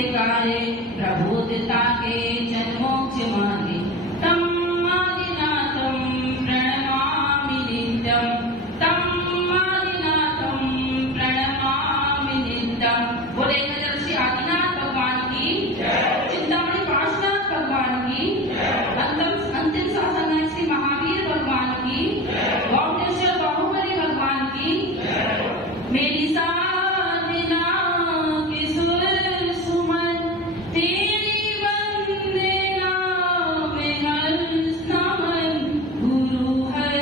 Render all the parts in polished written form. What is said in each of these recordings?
नित्य प्रबोधता के जन्मोक्ष मार्गे तम आदिनाथं प्रणमामि नित्यं तम आदिनाथं प्रणमामि नित्यं। बोले श्री आदिनाथ भगवान की, चिंतामणि पार्श्वनाथ भगवान की, अंतिम शासन श्री महावीर भगवान की, गौडेश्वर बाहुबली भगवान की। मेरी साधना के सुर सुमन तेरी वंदना में हर्ष नमन, गुरु हर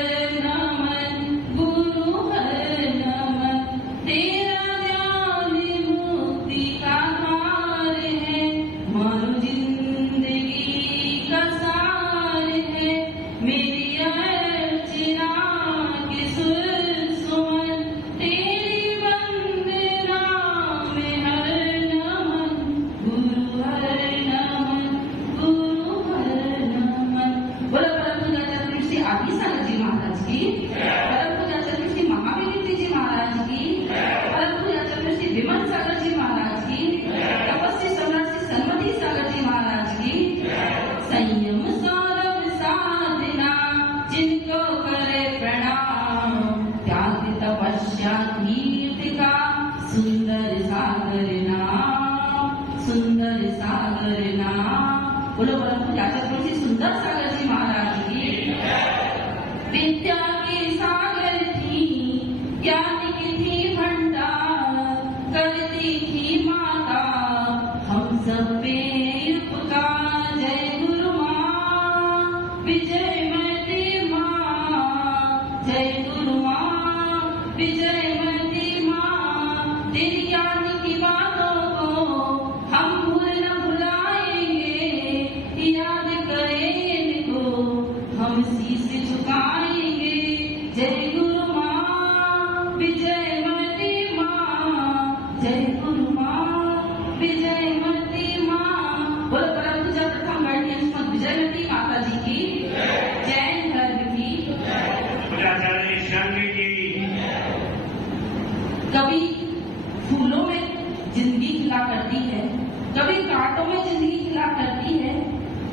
नमन, गुरु हर नमन। तेरा ज्ञान मुक्ति का द्वार है, मानो जिंदगी का सार है। मेरी अर्चना के सुर सुमन तेरी वंदना में हर नमन, गुरु हर नमन, गुरु हर नमन। बोलो परम पूज्याचार्य श्री आदि सागर जी महाराज की, परम पूज्याचार्य श्री महावीर जी महाराज की, परम पूज्याचार्य श्री विमल सागर जी महाराज की, तपस्वी सम्राट श्री सन्मति सागर जी महाराज की। संयम सौरभ साधना जिनको करे प्रणाम, त्याग तपस्या तीर्थ का सुंदर सागर नाम, सुंदर सागर नाम। बोलो परम पूज्याचार्य श्री सुंदर सागर जी महाराज की। विद्या के सागर थी, ज्ञान की थी भंडार, करती थी माता हम सब पे उपकार। जय गुरु माँ, विजयमती माँ, जय गुरु माँ, विजयमती माँ। तेरी ज्ञान की बातों को हम भूल न भुलाएंगे, याद करें इनको हम शीश झुकाएंगे। जय गुरु माँ, विजयमती माँ, जय गुरु माँ, विजयमती माँ। बोलो परम पूज्य प्रथम वर्णीय श्रीमद विजयमती माता जी की, जैन धर्म की। पूज्याचार्य शंकर की। कभी फूलों में जिंदगी खिला करती है, कभी कांटों में जिंदगी खिला करती है।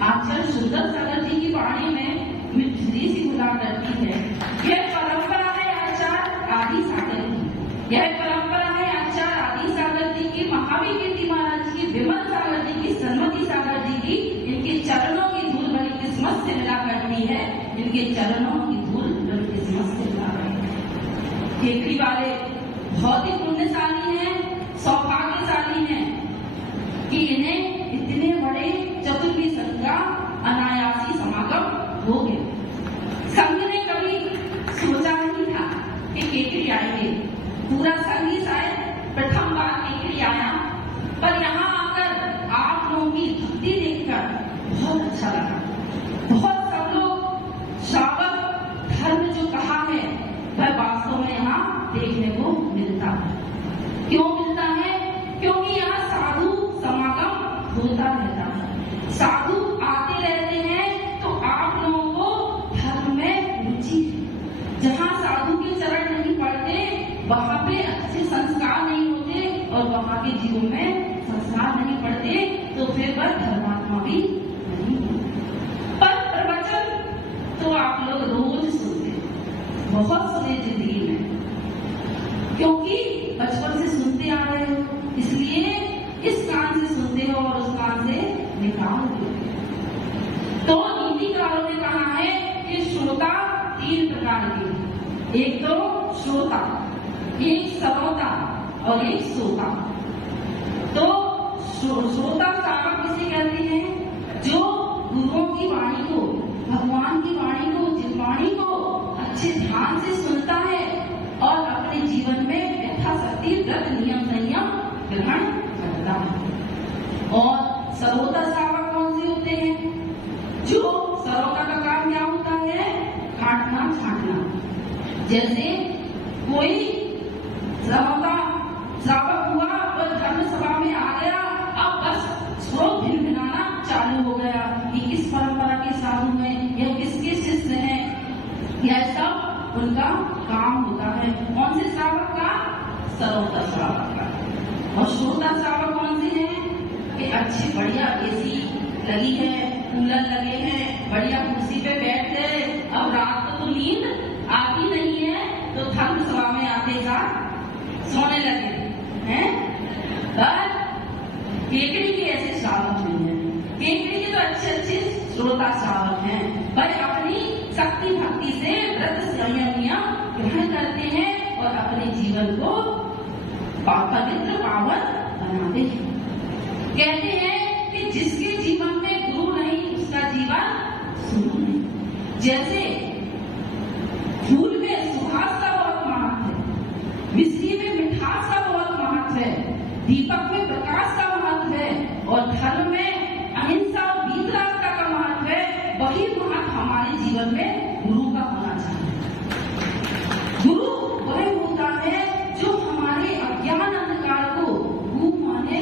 आचार्य सुंदर सागर जी की वाणी में मिठरी सी घुला करती है। यह परंपरा है आचार्य आदि सागर की, यह परंपरा है आचार्य आदि सागर जी की, महावीर कीर्ति महाराज की, विमल सागर जी की, सन्मति सागर जी की। इनके चरणों की धूल बड़ी किस्मत से मिला करती है, इनके चरणों की धूल बड़ी किस्मत से मिला करती है। केकड़ी वाले बहुत ही पुण्यशाली हैं, सौभाग्यशाली हैं कि इन्हें इतने बड़े चतुर्वी संघ का अनायासी समागम हो गया। संघ ने कभी सोचा नहीं था कि केकड़ी आएंगे, पूरा संघ ही शायद प्रथम बार केकड़ी आया, पर यहाँ आकर आप लोगों की भक्ति देखकर बहुत अच्छा लगा। बहुत सब लोग श्रावक धर्म जो कहा है वह वास्तव में यहाँ देखने को मिलता है। क्यों मिलता है? क्योंकि यहाँ साधु समागम होता रहता है, साधु आते रहते हैं, तो आप लोगों को धर्म में रुचि है। जहाँ साधु के चरण नहीं पड़ते वहाँ पे अच्छे संस्कार नहीं होते, और वहाँ के जीवन में संस्कार नहीं पड़ते, तो फिर वह धर्मात्मा भी नहीं है। पर प्रवचन तो आप लोग रोज सुनते, बहुत सुने जिंदगी में, क्योंकि बचपन से सुनते आ रहे हो, इसलिए इस कान से सुनते हो और उस कान से निकालते हो। तो नीतिकारों ने कहा है कि श्रोता 3 प्रकार के, एक तो श्रोता, एक श्रोता और एक श्रोता। तो श्रोता श्रावक किसे कहते हैं? जो गुरुओं की वाणी को, भगवान की वाणी को, जिनवाणी को अच्छे ध्यान से सुनता है और अपने जीवन में यथाशक्ति व्रत नियम संयम ग्रहण करता है। और सरोता श्रावक कौन से होते हैं? जो सरोता का काम क्या होता है? काटना छांटना। जैसे कोई सरोता श्रावक हुआ और धर्म सभा में आ गया, अब बस स्रोत भिनभिनाना चालू हो गया कि किस परंपरा के साधु हैं या किसके शिष्य हैं। यह सब उनका काम होता है। कौन से श्रावक का? सरोता श्रावक का। और श्रोता श्रावक कौन से हैं? कि अच्छी बढ़िया एसी लगी है, कूलर लगे हैं, बढ़िया कुर्सी पे बैठ गए, अब रात को तो नींद आती नहीं है, तो थक सभा में आते साथ सोने लगे हैं। पर केकड़ी के ऐसे श्रावक नहीं है। केकड़ी के तो अच्छे श्रोता श्रावक हैं, पर अपनी शक्ति भक्ति से व्रत संयमियां ग्रहण करते हैं और अपने जीवन को पवित्र पावन बनाते हैं। कहते हैं कि जिसके जीवन में गुरु नहीं उसका जीवन सुगम नहीं। जैसे फूल में सुहास का बहुत महत्व है, मिश्री में मिठास का बहुत महत्व है, दीपक में प्रकाश का महत्व है और धर्म में अहिंसा और वीतरागता का महत्व है, वही महत्व हमारे जीवन में गुरु का होना चाहिए। गुरु वह होता है जो हमारे अज्ञान अंधकार को माने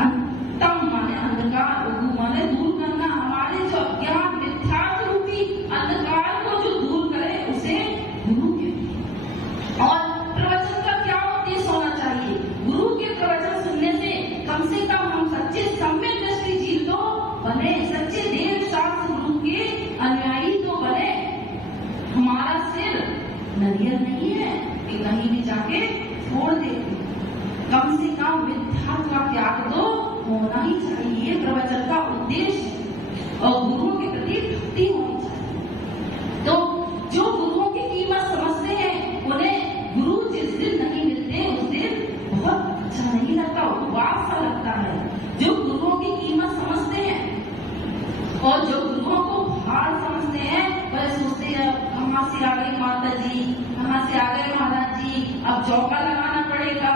अंतम माने अंधकार माने दूर करना, हमारे जो अज्ञान मिथ्यात्व रूपी अंधकार को जो दूर करे उसे गुरु कहते हैं। और प्रवचन का क्या उद्देश्य होना चाहिए? गुरु के प्रवचन सुनने से कम हम सच्चे सम्यक दृष्टि जीव तो बने, सच्चे देव शास्त्र गुरु के अनुयायी तो बने। हमारा सिर नरियर नहीं है कि कहीं भी जाके छोड़ देते, कम से कम मिथ्या का त्याग तो होना ही चाहिए, प्रवचन का उद्देश्य, और गुरुओं के प्रति भक्ति होनी चाहिए। तो जो गुरुओं की कीमत समझते हैं उन्हें गुरु जिस दिन नहीं मिलते उस दिन बहुत अच्छा नहीं लगता, उपवास सा लगता है। जो गुरुओं की कीमत समझते हैं और जो गुरुओं को भार समझते हैं वह सोचते हैं कहाँ से आ गई माता जी, कहाँ से आ गए महाराज जी, अब चौका लगाना पड़ेगा।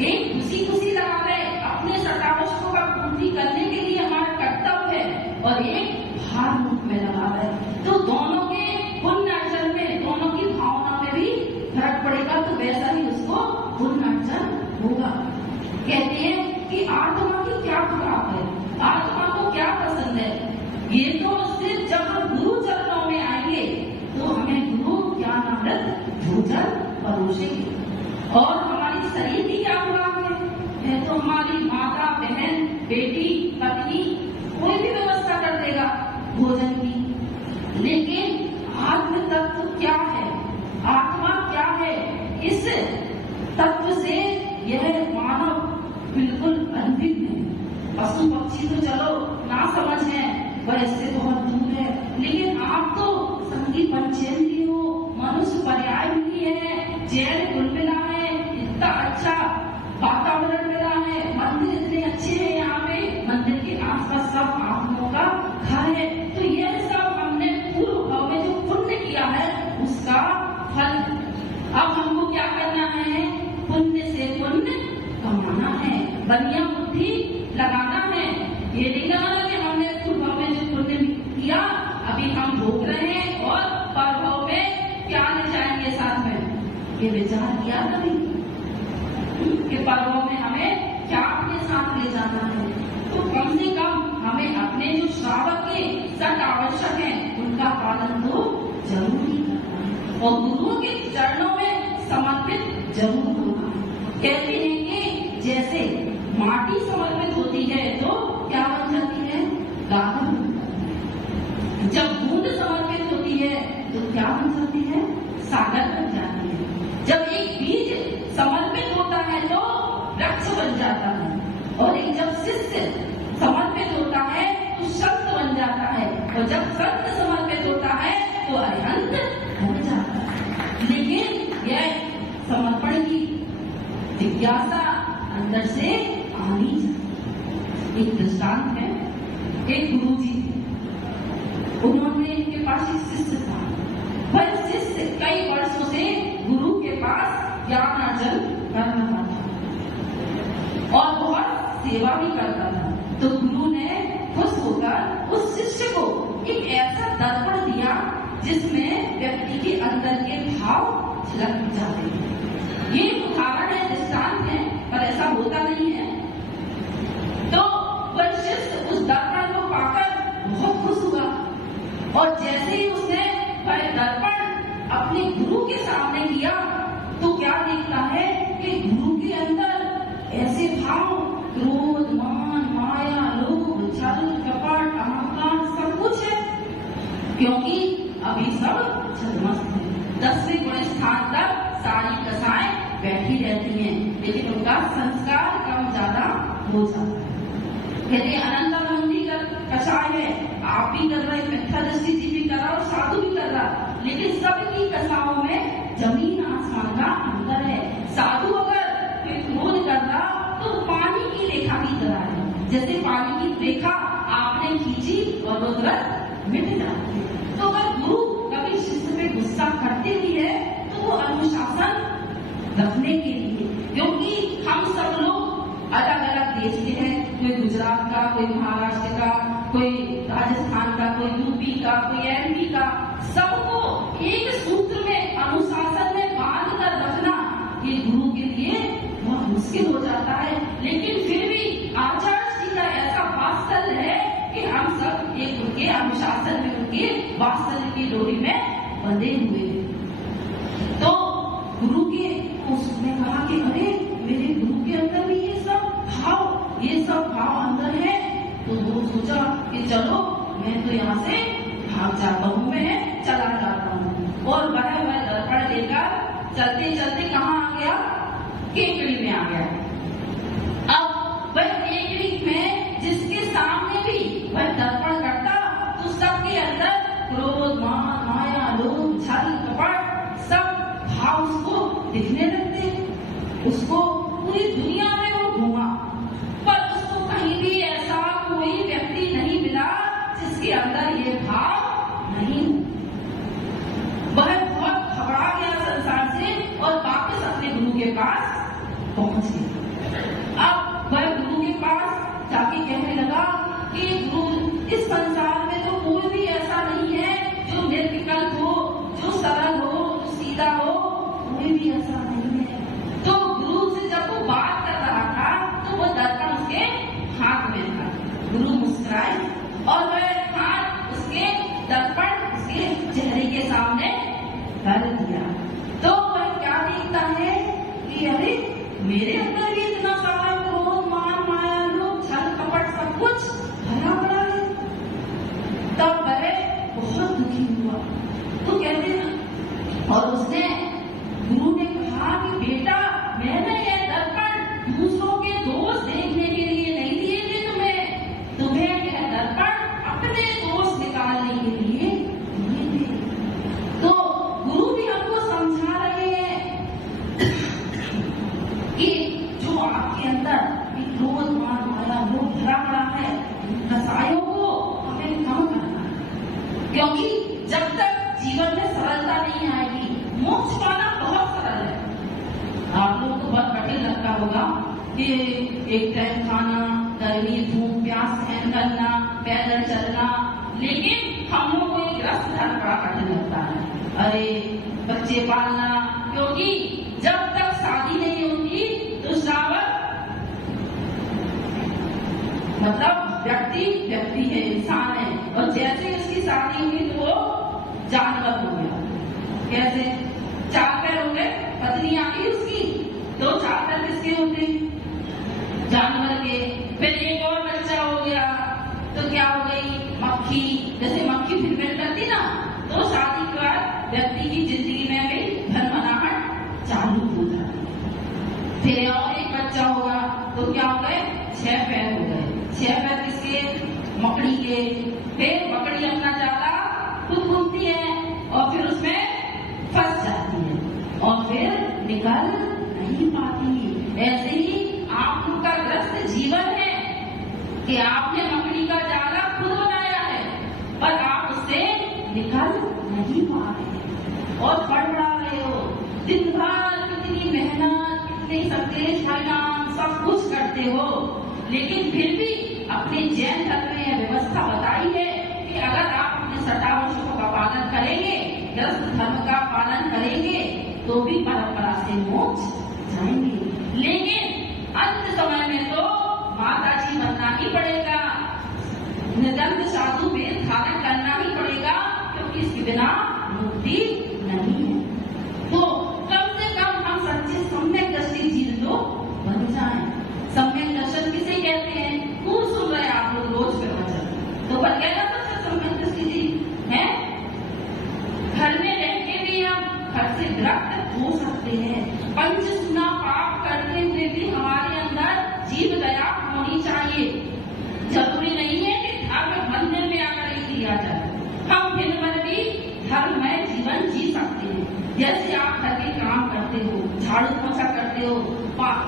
एक खुशी लगा रहे, अपने सतावस्तों का पूर्ति करने के लिए हमारा कर्तव्य है, और एक भार रूप में लगा रहे। तो दोनों के पुण्य अर्जन में, दोनों की भावना में भी फर्क पड़ेगा, तो वैसा ही उसको पुण्य अर्जन होगा। कहते हैं कि आत्मा की क्या खुराक है, आत्मा को क्या पसंद है, ये तो सिर्फ जब हम गुरु चरणों में आएंगे तो हमें गुरु ज्ञानामृत भोजन परोसेंगे। और हमारी शरीर की क्या खुराक है तो हमारी माता, बहन, बेटी, पत्नी कोई भी व्यवस्था कर देगा भोजन की। लेकिन आत्म तत्व क्या है, आत्मा क्या है, इस तत्व से यह मानव बिल्कुल अनभिज्ञ है। पशु पक्षी तो चलो ना समझ है, वह इससे बहुत दूर है, लेकिन आप तो संगी पंचेंद्रिय हो, मनुष्य पर्याय मिली है, जैन कुल मिला है, इतना अच्छा वातावरण मिला है, मंदिर इतने अच्छे हैं, यहाँ पे मंदिर के आसपास सब आत्माओं का घर है। तो यह सब हमने पूर्व भाव में जो पुण्य किया है उसका फल। अब हमको क्या करना है? पुण्य से पुण्य कमाना है, बनिया बुद्धि लगाना है। ये नहीं लगाना कि हमने पूर्व भाव में जो पुण्य किया अभी हम भोग रहे हैं और परभाव में क्या ले जाएंगे साथ में, ये विचार किया कभी कि परभाव में हमें क्या अपने साथ ले जाना है? तो कम से कम हमें अपने जो श्रावक के सत आवश्यक है उनका पालन तो जरूरी करना है और गुरुओं के चरणों में समर्पित जरूर होना। कहते हैं कि जैसे माटी समर्पित होती है तो क्या बन जाती है? गागर। जब बूंद समर्पित होती है तो क्या बन जाती है? सागर बन जाती है। जब एक बीज समर्पित होता है तो वृक्ष बन जाता है, और एक जब शिष्य समर्पित होता है तो संत बन जाता है, और जब संत समर्पित होता है तो अरिहंत बन जाता है। लेकिन यह समर्पण की जिज्ञासा अंदर से आनी चाहिए। एक दृष्टांत है, एक गुरुजी थे, उन्होंने इनके पास एक शिष्य था। वह शिष्य कई वर्षों से गुरु के पास ज्ञान अर्जन कर रहा था और बहुत सेवा भी करता था। तो गुरु ने खुश होकर उस शिष्य को एक ऐसा दर्पण दिया जिसमें व्यक्ति के अंदर के भाव झलक जाते हैं। ये उदाहरण है, दृष्टांत है, पर ऐसा होता नहीं है। तो वह शिष्य उस दर्पण को पाकर बहुत खुश हुआ, और जैसे ही उसने वह दर्पण अपने गुरु के सामने किया तो क्या देखता है कि गुरु के अंदर ऐसे भाव क्रोध, मान, बैठी रहती हैं, लेकिन उनका संस्कार कम ज्यादा हो जाता है। कहते अनंतानंदी का कषाय है, आप भी कर रहे, मिथ्या दृष्टि जी भी कर रहा और साधु भी कर रहा, लेकिन सबकी कथाओं में जमीन आसमान का अंतर है। साधु अगर कोई क्रोध कर रहा तो पानी की रेखा की तरह है, जैसे पानी की रेखा आपने खींची और वो तुरंत मिट जाती है। तो अगर गुरु कभी शिष्य पे गुस्सा करते भी है तो वो अनुशासन रखने के लिए, क्योंकि हम सब लोग अलग अलग देश के हैं, कोई गुजरात का, कोई महाराष्ट्र का, कोई राजस्थान का, कोई यूपी का, कोई एमपी का, सबको एक सूत्र में अनुशासन में बांध कर रखना ये गुरु के लिए बहुत मुश्किल हो जाता है। लेकिन फिर भी आचार्य जी का ऐसा वात्सल्य है कि हम सब एक उनके अनुशासन में, उनके वात्सल्य की डोरी में बंधे हुए हैं। तो गुरु के उसने कहा कि अरे मेरे गुरु के अंदर भी ये सब भाव अंदर है। तो वो सोचा कि चलो मैं तो यहाँ से भाग जाता हूँ, मैं चला जाता हूँ। और वह दर्पण लेकर चलते चलते कहाँ आ गया? केकड़ी में आ गया। अब वह केकड़ी में जिसके सामने भी वह दर्पण करता तो सबके अंदर क्रोध, मान, माया, लोभ, छल, कपट सब भाव उसको दिखने लगते। उसको पूरी दुनिया में वो घूमा, पर उसको कहीं भी ऐसा कोई व्यक्ति नहीं मिला जिसके अंदर ये भाव नहीं। वह बहुत घबरा गया संसार से और वापस अपने गुरु के पास पहुंच गया। अब वह गुरु के पास जाके कहने लगा कि गुरु, इस संसार में तो कोई भी ऐसा नहीं है जो निर्विकल्प हो, जो सरल हो, जो सीधा हो, कोई भी ऐसा नहीं है। तो गुरु से जब वो बात कर रहा था तो वो दर्पण उसके हाथ में था। गुरु मुस्कुराए और वह हाथ उसके दर्पण उसके चेहरे के सामने कर दिया। तो वह क्या देखता है कि अरे मेरे अंदर भी इतना सारा क्रोध, मान, माया, लोभ, छल, कपट सब कुछ भरा पड़ा है। तब वह बहुत दुखी हुआ। तो कहते हैं, और उसने गुरु ने कहा कि बेटा, मैंने ये दर्पण दूसरों के दोष देखने के लिए नहीं दिए थे, तुम्हें यह दर्पण अपने दोष निकालने के लिए दिए थे। तो गुरु भी हमको समझा रहे हैं कि जो आपके अंदर क्रोध, मान, माया, लोभ भरा पड़ा है, कसायों को हमें कम करना है। क्योंकि जब तक जीवन में सरलता नहीं आएगी, मोक्ष पाना बहुत सरल है। आप लोगों को बहुत कठिन लगता होगा कि एक टाइम खाना, गर्मी, धूप, प्यास सहन करना, पैदल चलना, लेकिन हम लोगों को एक ग्रस्त धर्म बड़ा कठिन लगता है। अरे बच्चे पालना, क्योंकि जब तक शादी नहीं होती तो श्रावक मतलब व्यक्ति है, इंसान है, और जैसे उसकी शादी हुई तो वो जानवर हो गया। कैसे? 4 पैर हो गए, पत्नी आ गई उसकी, तो 4 पैर किसके होते? जानवर के। फिर एक और बच्चा हो गया तो क्या हो गई? मक्खी। जैसे मक्खी फिरफिर करती ना, तो शादी के बाद व्यक्ति की जिंदगी में भी भनभनाहट चालू हो जाती। फिर और एक बच्चा होगा तो क्या हो गए? 6 पैर हो गए। 6 पैर किसके? मकड़ी के। फिर मकड़ी अपना जाला खुद घूमती है और फिर उसमें फंस जाती है और फिर निकल नहीं पाती। ऐसे ही आपका ग्रस्त जीवन है कि आपने मकड़ी का जाला खुद बनाया है, पर आप उससे निकल नहीं पा रहे और बड़बड़ा रहे हो। दिन भर कितनी मेहनत, कितने संदेश परिणाम सब कुछ करते हो, लेकिन फिर भी अपने जैन धर्म में यह व्यवस्था बताई है कि अगर आप अपने सटावंशों का पालन करेंगे, ग्रस्त धर्म का पालन करेंगे, तो भी परंपरा से मोक्ष जाएंगे। लेकिन अंत समय में तो माता जी बनना ही पड़ेगा, निदंत साधु वेद धारण करना ही पड़ेगा, क्योंकि इसके बिना मुक्ति नहीं है। तो कम से कम हम सच्चे सम्यक दृष्टि जीव तो बन जाए। सम्यक दर्शन किसे कहते हैं? खूब सुन रहे आप लोग रोज प्रवचन, तो बनेगा सबसे सम्यक दृष्टि जीव है। घर में रह के भी हम घर से विरक्त हो सकते हैं। पंच पाप करते हुए भी हमारे अंदर जीव दया होनी चाहिए। जरूरी नहीं है कि धर्म मंदिर में आकर ही किया जाए, हम दिन भर भी धर्ममय जीवन जी सकते हैं। जैसे आप घर के काम करते हो, झाड़ू पोछा करते हो,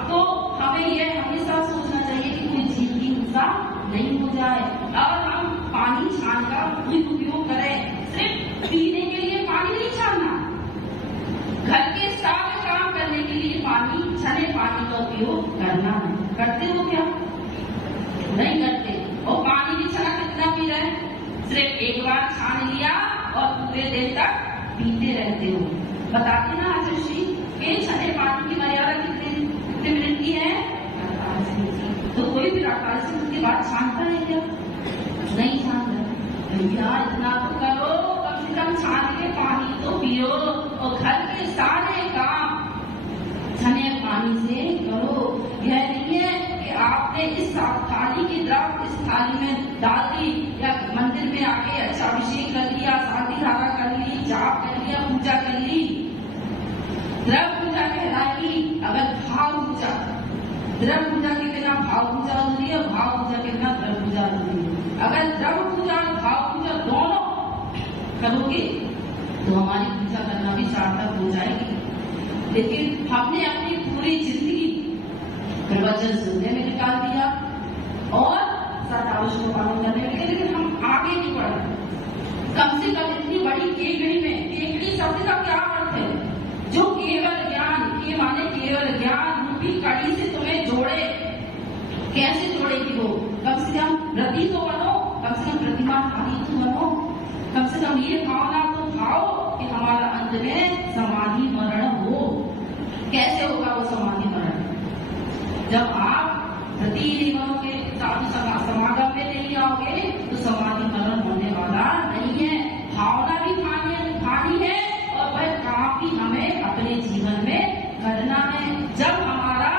तो हमें यह हमेशा सोचना चाहिए कि कोई जीव की हिंसा नहीं हो जाए। और हम पानी छान का उपयोग करें, सिर्फ पीने के लिए पानी नहीं छानना, घर के सारे काम करने के लिए पानी, छने पानी का उपयोग करना है। करते हो क्या? नहीं करते। और पानी भी छना कितना पी रहे हैं? सिर्फ एक बार छान लिया और पूरे दिन तक पीते रहते हो। बताते ना आशीषी के छने पानी की मर्यादा कितने मिनट की है? 48 मिनट। तो कोई भी 48 मिनट के बाद छानता है क्या? नहीं छानता। भैया इतना तो करो, कम से कम छान के पानी तो पियो। और घर के सारे काम छने पानी से करो। यह नहीं है कि आपने इस थाली की द्रव इस थाली में डाल दी, या मंदिर में आके अच्छा अभिषेक कर लिया, शांति धारा कर ली, जाप कर लिया, पूजा कर ली। द्रव पूजा कहलाएगी अगर भाव पूजा। द्रव पूजा के बिना भाव पूजा अधूरी है, भाव पूजा के बिना द्रव पूजा अधूरी है। अगर द्रव पूजा और भाव पूजा दोनों करोगे तो हमारी पूजा करना भी सार्थक हो जाएगी। लेकिन हमने अपनी पूरी जिंदगी प्रवचन सुनने में निकाल दिया और सतावश को पालन करने में, लेकिन हम आगे नहीं बढ़े। कम से कम इतनी बड़ी केकड़ी में, केकड़ी शब्द का क्या अर्थ है? जो केवल ज्ञान, के माने केवल ज्ञान रूपी कड़ी से तुम्हें जोड़े। कैसे जोड़ेगी वो? कम से कम व्रती तो बनो, कम से कम प्रतिमाधारी तो बनो, कम से कम ये भावना तो भाव कि हमारा अंत में समाधि मरण हो। कैसे होगा वो समाधि मरण? जब आप व्रती नहीं बनोगे, साधु समागम में नहीं आओगे, तो समाधि मरण होने वाला नहीं है। भावना भी खानी है और वह काम भी हमें अपने जीवन में करना है। जब हमारा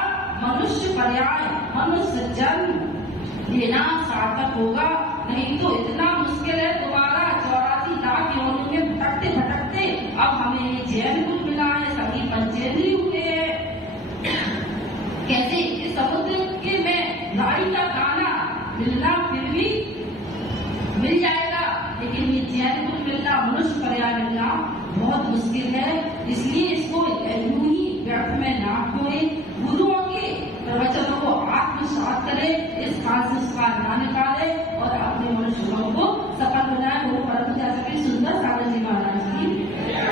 मनुष्य पर्याय, मनुष्य जन्म लेना सार्थक होगा। नहीं तो इतना मुश्किल है। दोबारा 84 लाख योनियों में भटकते भटकते अब हमें जैन कुल मिला है, सभी पंचेंद्री हुए हैं। कैसे इस समुद्र के में नारी का दाना मिलना फिर भी मिल जाएगा, लेकिन ये जैन कुल मिलना, मनुष्य पर्याय मिलना बहुत मुश्किल है। इसलिए इसको यूं ही व्यर्थ में ना खोए, गुरुओं के प्रवचनों को आत्मसात करे, इस खास संस्कार ना निकाले।